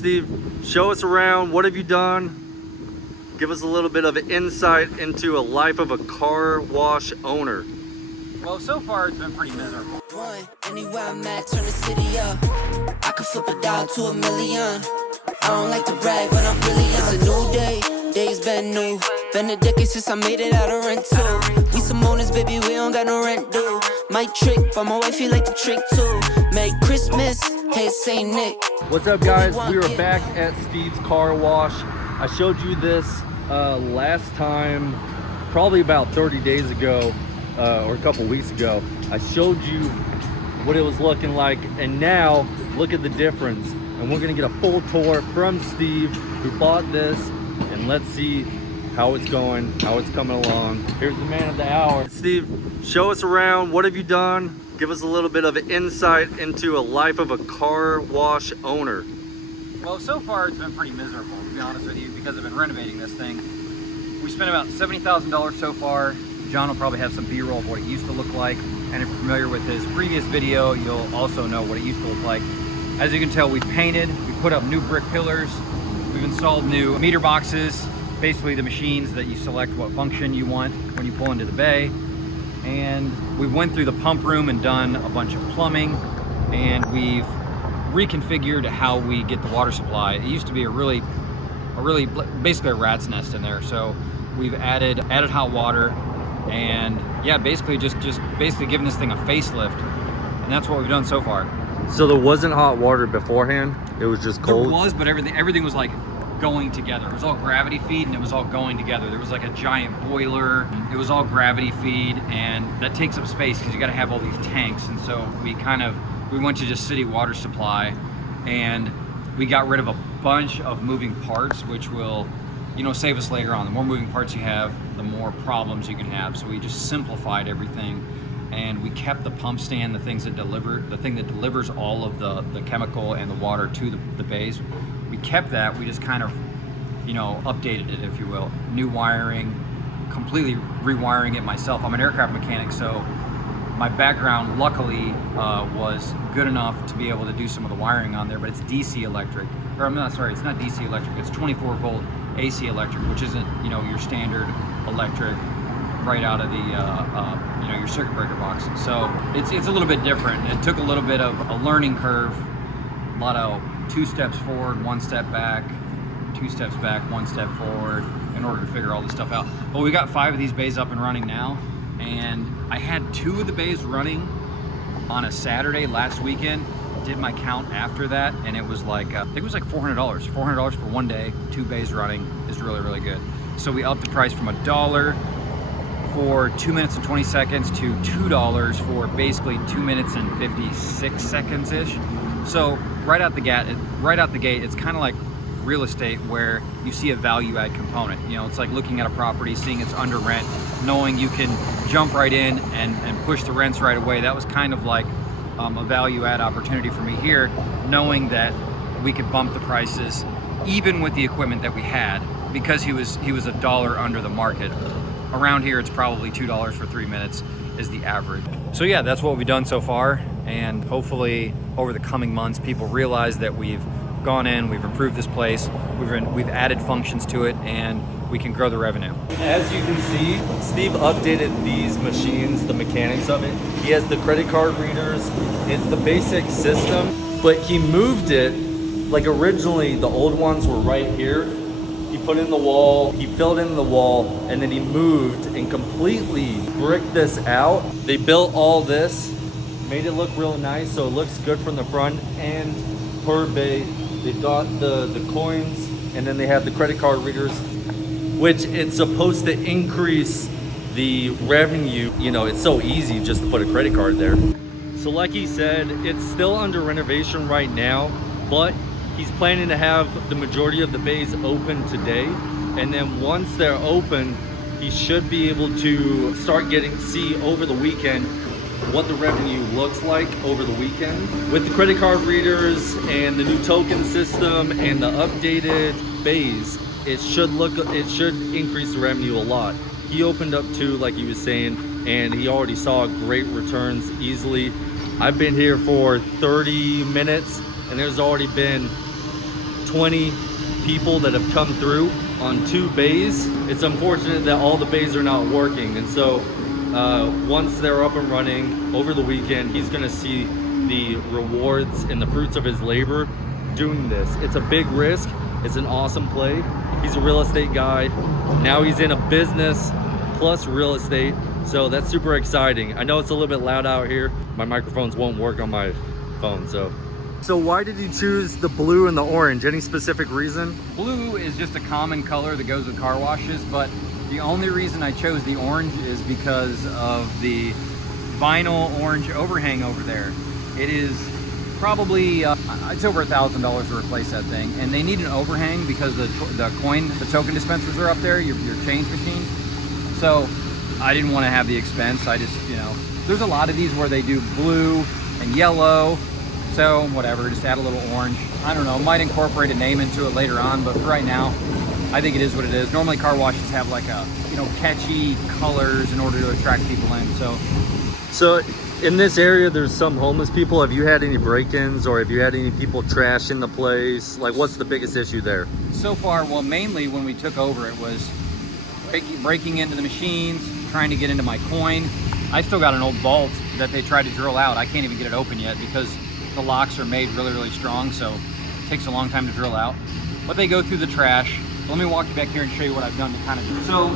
Steve, show us around. What have you done? Give us a little bit of insight into a life of a car wash owner. Well, so far it's been pretty miserable. Anywhere I'm at, turn the city up. I could flip a dollar to $1 million. I don't like to brag, but I'm really on. It's a new day, day's been new. Been a decade since I made it out of rental. We some owners, baby, we don't got no rent due. Might trick, but my wife feel like the trick too. Merry Christmas, hey, Saint Nick. What's up, guys? We are back at Steve's Car Wash. I showed you this last time, probably about 30 days ago, or a couple weeks ago. I showed you what it was looking like, and now look at the difference. And we're gonna get a full tour from Steve, who bought this, and let's see how it's going, how it's coming along. Here's the man of the hour. Steve, show us around. What have you done? Give us a little bit of insight into a life of a car wash owner. Well, so far it's been pretty miserable, to be honest with you, because I've been renovating this thing. We spent about $70,000 so far. John will probably have some B-roll of what it used to look like. And if you're familiar with his previous video, you'll also know what it used to look like. As you can tell, we've painted, we put up new brick pillars, we've installed new meter boxes, basically the machines that you select what function you want when you pull into the bay. And we went through the pump room and done a bunch of plumbing, and we've reconfigured how we get the water supply. It used to be basically a rat's nest in there. So we've added hot water, and yeah, basically just basically giving this thing a facelift. And that's what we've done so far. So there wasn't hot water beforehand? It was just cold? There was, but everything was like going together. It was all gravity feed, and it was all going together. There was like a giant boiler. It was all gravity feed, and that takes up space because you got to have all these tanks. And so we went to just city water supply, and we got rid of a bunch of moving parts, which will, save us later on. The more moving parts you have, the more problems you can have. So we just simplified everything, and we kept the pump stand, the thing that delivers all of the chemical and the water to the bays. We kept that. We just kind of, updated it, if you will. New wiring, completely rewiring it myself. I'm an aircraft mechanic, so my background, luckily, was good enough to be able to do some of the wiring on there, but it's DC electric. Or it's not DC electric, it's 24 volt AC electric, which isn't, your standard electric right out of the, your circuit breaker box. So it's a little bit different. It took a little bit of a learning curve, a lot of 2 steps forward, 1 step back, 2 steps back, 1 step forward, in order to figure all this stuff out. But we got 5 of these bays up and running now, and I had 2 of the bays running on a Saturday last weekend. Did my count after that, and it was like, I think it was like $400. $400 for 1 day, 2 bays running is really, really good. So we upped the price from $1 for 2 minutes and 20 seconds to $2 for basically 2 minutes and 56 seconds-ish. So right out the gate, it's kind of like real estate, where you see a value add component. It's like looking at a property, seeing it's under rent, knowing you can jump right in and push the rents right away. That was kind of like a value add opportunity for me here, knowing that we could bump the prices even with the equipment that we had, because he was $1 under the market. Around here, it's probably $2 for 3 minutes is the average. So yeah, that's what we've done so far, and hopefully over the coming months, people realize that we've gone in, we've improved this place, we've added functions to it, and we can grow the revenue. As you can see, Steve updated these machines, the mechanics of it. He has the credit card readers. It's the basic system, but he moved it. Like originally, the old ones were right here. He put in the wall, he filled in the wall, and then he moved and completely bricked this out. They built all this, made it look real nice, so it looks good from the front and per bay. They've got the coins, and then they have the credit card readers, which it's supposed to increase the revenue. It's so easy just to put a credit card there. So like he said, it's still under renovation right now, but he's planning to have the majority of the bays open today. And then once they're open, he should be able to start see over the weekend what the revenue looks like over the weekend. With the credit card readers and the new token system and the updated bays, it should increase the revenue a lot. He opened up 2, like he was saying, and he already saw great returns easily. I've been here for 30 minutes, and there's already been 20 people that have come through on 2 bays. It's unfortunate that all the bays are not working, and so once they're up and running over the weekend, he's gonna see the rewards and the fruits of his labor doing this. It's a big risk. It's an awesome play. He's a real estate guy. Now he's in a business plus real estate. So that's super exciting. I know it's a little bit loud out here. My microphones won't work on my phone, so. So why did you choose the blue and the orange? Any specific reason? Blue is just a common color that goes with car washes, but the only reason I chose the orange is because of the vinyl orange overhang over there. It is probably, it's over $1,000 to replace that thing. And they need an overhang because the token dispensers are up there, your change machine. So I didn't want to have the expense. I just, there's a lot of these where they do blue and yellow. So whatever, just add a little orange. I don't know, might incorporate a name into it later on, but for right now, I think it is what it is. Normally car washes have like a, catchy colors in order to attract people in, So in this area, there's some homeless people. Have you had any break-ins or have you had any people trashing the place? Like, what's the biggest issue there? So far, well, mainly when we took over, it was breaking into the machines, trying to get into my coin. I still got an old vault that they tried to drill out. I can't even get it open yet because the locks are made really, really strong, so it takes a long time to drill out. But they go through the trash. Let me walk you back here and show you what I've done to kind of do. So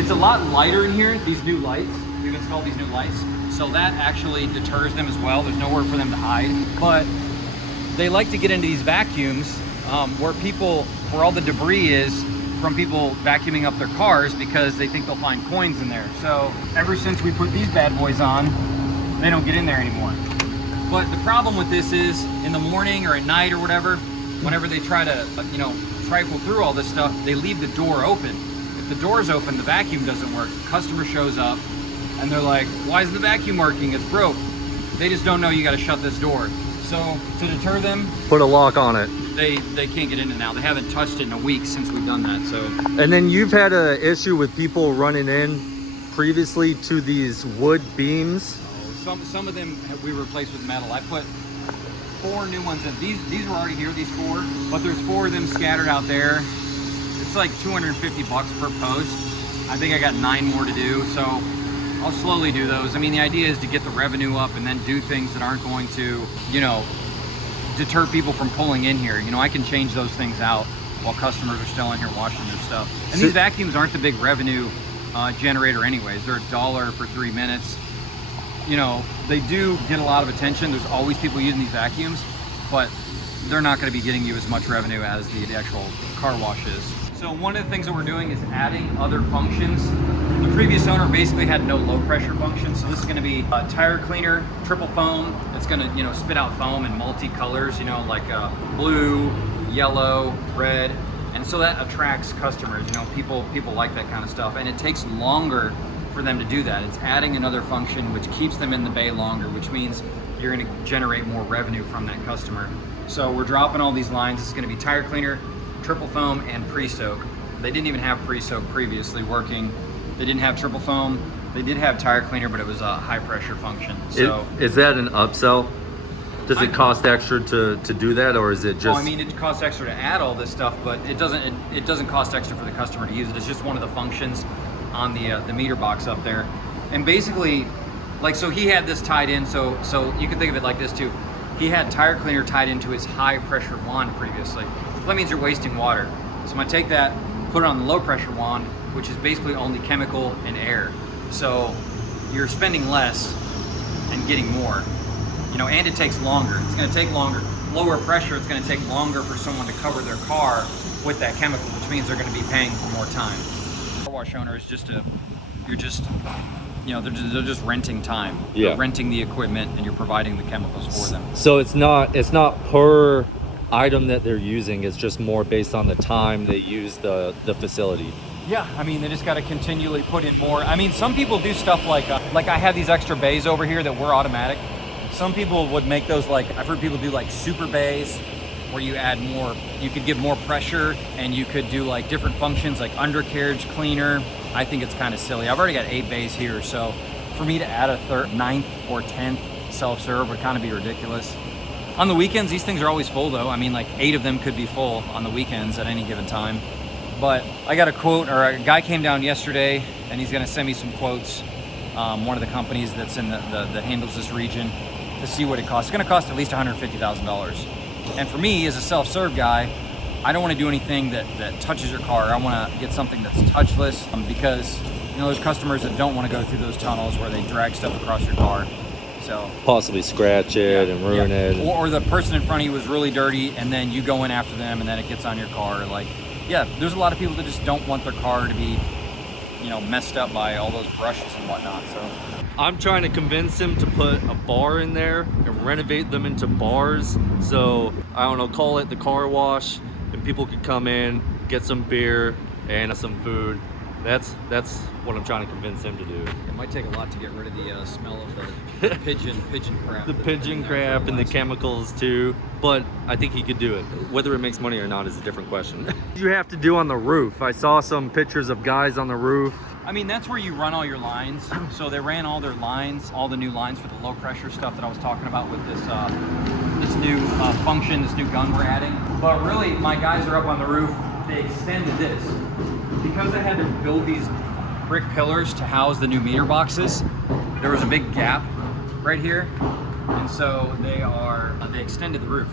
it's a lot lighter in here, these new lights. We've installed these new lights. So that actually deters them as well. There's nowhere for them to hide. But they like to get into these vacuums where all the debris is from people vacuuming up their cars because they think they'll find coins in there. So ever since we put these bad boys on, they don't get in there anymore. But the problem with this is in the morning or at night or whatever, whenever they try to, trifle through all this stuff, they leave the door open. If the door's open, the vacuum doesn't work. The customer shows up and they're like, why isn't the vacuum working? It's broke. They just don't know you got to shut this door. So to deter them, put a lock on it. They can't get in it now. They haven't touched it in a week since we've done that. So. And then you've had an issue with people running in previously to these wood beams. Some of them we replaced with metal. I put 4 new ones in. These were already here, these 4, but there's 4 of them scattered out there. It's like $250 per post. I think I got 9 more to do, so I'll slowly do those. I mean, the idea is to get the revenue up and then do things that aren't going to, deter people from pulling in here. I can change those things out while customers are still in here washing their stuff. And these vacuums aren't the big revenue generator anyways. They're $1 for 3 minutes. They do get a lot of attention. There's always people using these vacuums, but they're not going to be getting you as much revenue as the actual car wash is. So one of the things that we're doing is adding other functions. The previous owner basically had no low pressure function, so this is going to be a tire cleaner, triple foam. It's going to spit out foam in multi-colors, like blue, yellow, red, and so that attracts customers. People like that kind of stuff, and it takes longer for them to do that. It's adding another function which keeps them in the bay longer, which means you're going to generate more revenue from that customer. So we're dropping all these lines. It's going to be tire cleaner, triple foam, and pre-soak. They didn't even have pre-soak previously working. They didn't have triple foam. They did have tire cleaner, but it was a high pressure function. So is that an upsell? Does it cost extra to do that, or is it just? Well, it costs extra to add all this stuff, but it doesn't cost extra for the customer to use it. It's just one of the functions on the meter box up there. And basically, so he had this tied in, so you can think of it like this too. He had tire cleaner tied into his high pressure wand previously. So that means you're wasting water. So I'm gonna take that, put it on the low pressure wand, which is basically only chemical and air. So you're spending less and getting more, and it takes longer. It's gonna take longer. Lower pressure, it's gonna take longer for someone to cover their car with that chemical, which means they're gonna be paying for more time. Wash owner is they're just renting time. Yeah. You're renting the equipment and you're providing the chemicals for them. So it's not per item that they're using. It's just more based on the time they use the facility. Yeah, they just got to continually put in more. Some people do stuff like I have these extra bays over here that were automatic. Some people would make those I've heard people do super bays, where you add more, you could give more pressure and you could do different functions like undercarriage cleaner. I think it's kind of silly. I've already got 8 bays here, so for me to add a 9th or 10th self-serve would kind of be ridiculous. On the weekends, these things are always full though. I mean, like 8 of them could be full on the weekends at any given time. But I got a quote, or a guy came down yesterday and he's gonna send me some quotes. One of the companies that's in that handles this region, to see what it costs. It's gonna cost at least $150,000. And for me, as a self-serve guy, I don't wanna do anything that touches your car. I wanna get something that's touchless, because you know, there's customers that don't wanna go through those tunnels where they drag stuff across your car. So Possibly scratch it and ruin it. Or the person in front of you was really dirty and then you go in after them and then it gets on your car. Like, yeah, there's a lot of people that just don't want their car to be, you know, messed up by all those brushes and whatnot. So I'm trying to convince him to put a bar in there and renovate them into bars. So I don't know, call it the car wash, and people could come in, get some beer and some food. That's what I'm trying to convince him to do. it might take a lot to get rid of the smell of the pigeon crap. The pigeon crap and the chemicals too, but I think he could do it. Whether it makes money or not is a different question. You have to do on the roof. I saw some pictures of guys on the roof. I mean, that's where you run all your lines. So they ran all their lines, all the new lines for the low pressure stuff that I was talking about with this this new function, this new gun we're adding. But really, my guys are up on the roof. They extended this because they had to build these brick pillars to house the new meter boxes. There was a big gap right here, and so they extended the roof.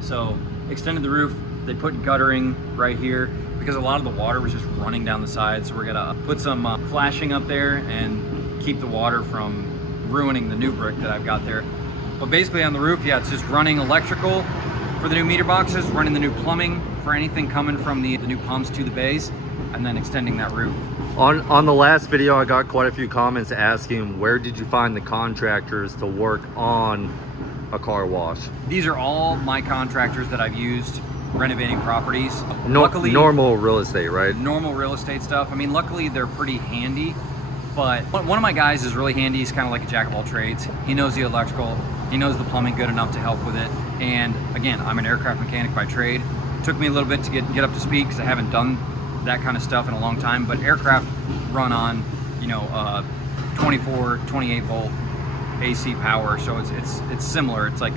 So extended the roof. They put guttering right here because a lot of the water was just running down the side. So we're gonna put some flashing up there and keep the water from ruining the new brick that I've got there. But basically on the roof, yeah, it's just running electrical for the new meter boxes, running the new plumbing for anything coming from the new pumps to the bays, and then extending that roof. On the last video, I got quite a few comments asking, where did you find the contractors to work on a car wash? These are all my contractors that I've used renovating properties. Luckily, normal real estate, right? Normal real estate stuff. I mean, luckily they're pretty handy, but one of my guys is really handy. He's kind of like a jack of all trades. He knows the electrical, he knows the plumbing good enough to help with it. And again, I'm an aircraft mechanic by trade. It took me a little bit to get up to speed because I haven't done that kind of stuff in a long time, but aircraft run on, you know, 24, 28 volt AC power. So it's similar. It's like,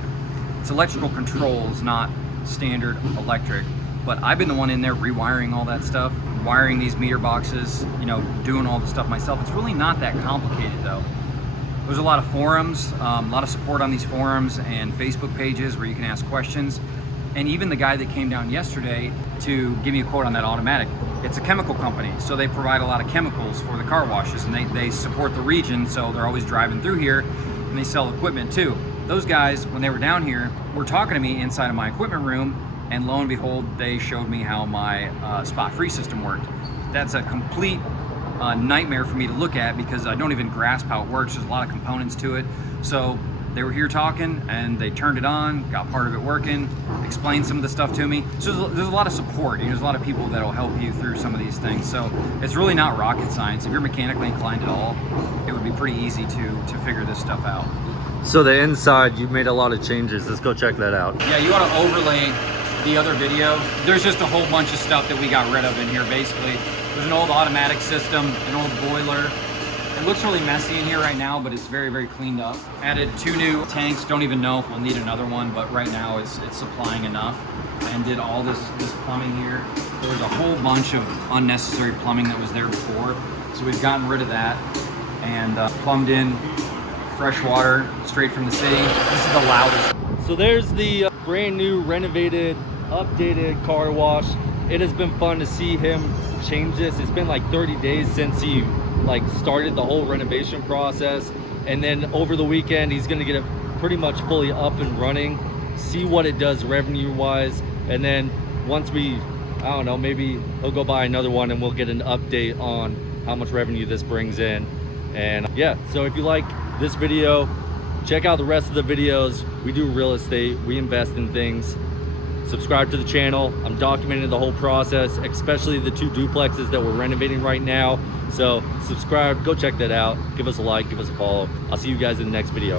it's electrical controls, not standard electric. But I've been the one in there rewiring all that stuff, wiring these meter boxes, you know, doing all the stuff myself. It's really not that complicated though. There's a lot of forums, a lot of support on these forums and Facebook pages where you can ask questions. And even the guy that came down yesterday to give me a quote on that automatic, it's a chemical company. So they provide a lot of chemicals for the car washes, and they support the region. So they're always driving through here, and they sell equipment too. Those guys, when they were down here, were talking to me inside of my equipment room, and lo and behold, they showed me how my spot free system worked. That's a complete nightmare for me to look at because I don't even grasp how it works. There's a lot of components to it. So they were here talking and they turned it on, got part of it working, explained some of the stuff to me. So there's a lot of support. You know, there's a lot of people that'll help you through some of these things. So it's really not rocket science. If you're mechanically inclined at all, it would be pretty easy to figure this stuff out. So the inside, you made a lot of changes. Let's go check that out. Yeah, you want to overlay the other video. There's just a whole bunch of stuff that we got rid of in here, basically. There's an old automatic system, an old boiler. It looks really messy in here right now, but it's very, very cleaned up. Added 2 new tanks. Don't even know if we'll need another one, but right now it's supplying enough. And did all this plumbing here. There was a whole bunch of unnecessary plumbing that was there before. So we've gotten rid of that and plumbed in fresh water straight from the city. This is the loudest. So there's the brand new, renovated, updated car wash. It has been fun to see him change this. It's been like 30 days since he started the whole renovation process, and then over the weekend he's gonna get it pretty much fully up and running, see what it does revenue wise, and then once I don't know, maybe he'll go buy another one and we'll get an update on how much revenue this brings in. And yeah, so if you like this video, check out the rest of the videos. We do real estate, we invest in things. Subscribe to the channel. I'm documenting the whole process, especially the 2 duplexes that we're renovating right now. So subscribe, go check that out. Give us a like, give us a follow. I'll see you guys in the next video.